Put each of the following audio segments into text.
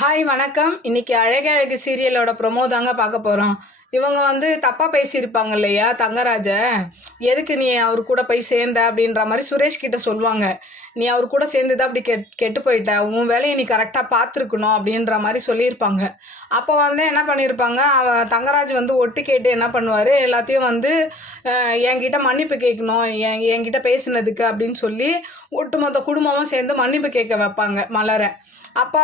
Hi வணக்கம். இன்னைக்கு அழகு அழகு சீரியலோட ப்ரொமோ தாங்க பார்க்க போகிறோம். இவங்க தப்பாக பேசியிருப்பாங்க இல்லையா தங்கராஜ, எதுக்கு நீ அவர் கூட போய் சேர்ந்த அப்படின்ற மாதிரி சுரேஷ் கிட்ட சொல்லுவாங்க. நீ அவர் கூட சேர்ந்துதான் அப்படி கெட்டு போயிட்ட, உன் வேலையை நீ கரெக்டாக பார்த்துருக்கணும் அப்படின்ற மாதிரி சொல்லியிருப்பாங்க. அப்போ என்ன பண்ணியிருப்பாங்க, தங்கராஜ் ஒட்டு கேட்டு என்ன பண்ணுவார், எல்லாத்தையும் என்கிட்ட மன்னிப்பு கேட்கணும் என்கிட்ட பேசுனதுக்கு அப்படின்னு சொல்லி ஒட்டுமொத்த குடும்பமும் சேர்ந்து மன்னிப்பு கேட்க வைப்பாங்க மலரை. அப்போ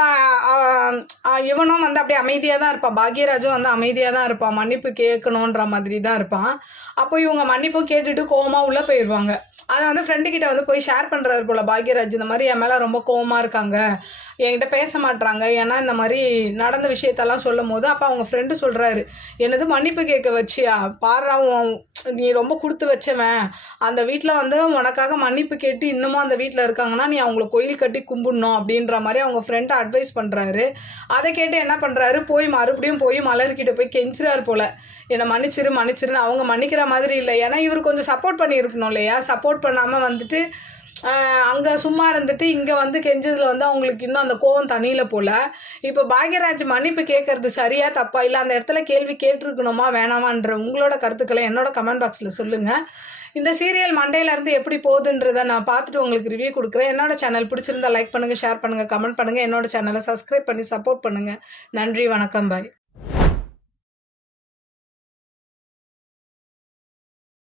இவனும் அப்படியே அமைதியாக தான் இருப்பான். பாக்யராஜும் அமைதியாக தான் இருப்பான், மன்னிப்பு கேட்கணுன்ற மாதிரி தான் இருப்பான். அப்போ இவங்க மன்னிப்பு கேட்டுட்டு கோவமாக உள்ளே போயிடுவாங்க. அதை ஃப்ரெண்டுக்கிட்ட போய் ஷேர் பண்ணுறாரு போல் பாக்யராஜ், இந்த மாதிரி என் மேலே ரொம்ப கோவமாக இருக்காங்க, என்கிட்ட பேச மாட்றாங்க, ஏன்னா இந்த மாதிரி நடந்த விஷயத்தெல்லாம் சொல்லும் போது அப்போ அவங்க ஃப்ரெண்டு சொல்கிறாரு, என்னது மன்னிப்பு கேட்க வச்சியா, பாடுறா நீ ரொம்ப கொடுத்து வச்சவன், அந்த வீட்டில் உனக்காக மன்னிப்பு கேட்டு இன்னமும் அந்த வீட்டில் இருக்காங்கன்னா நீ அவங்கள கோயில் கட்டி கும்பிடணும் அப்படின்ற மாதிரி அவங்க ஃப்ரெண்டை அட்வைஸ் பண்ணுறாரு. அதை கேட்டு என்ன பண்ணுறாரு, மறுபடியும் போய் மலர்கிட்ட போய் கெஞ்சுறாரு போல், என்னை மன்னிச்சிருன்னு. அவங்க மன்னிக்கிற மாதிரி இல்லை, ஏன்னா இவர் கொஞ்சம் சப்போர்ட் பண்ணியிருக்கணும் இல்லையா. சப்போர்ட் பண்ணாமல் அங்கே சும்மா இருந்துட்டு இங்கே கெஞ்சதில் அவங்களுக்கு இன்னும் அந்த கோவம் தண்ணியில் போல். இப்போ பாக்யராஜ் மன்னிப்பு கேட்குறது சரியா தப்பா, இல்லை அந்த இடத்துல கேள்வி கேட்டிருக்கணுமா வேணாமான்ற உங்களோட கருத்துக்களை என்னோட கமெண்ட் பாக்ஸில் சொல்லுங்கள். இந்த சீரியல் மண்டேலேருந்து எப்படி போகுதுன்றதை நான் பார்த்துட்டு உங்களுக்கு ரிவ்யூ கொடுக்குறேன். என்னோட சேனல் பிடிச்சிருந்தா லைக் பண்ணுங்கள், ஷேர் பண்ணுங்கள், கமெண்ட் பண்ணுங்கள். என்னோட சேனலை சப்ஸ்கிரைப் பண்ணி சப்போர்ட் பண்ணுங்கள். நன்றி, வணக்கம், பாய்.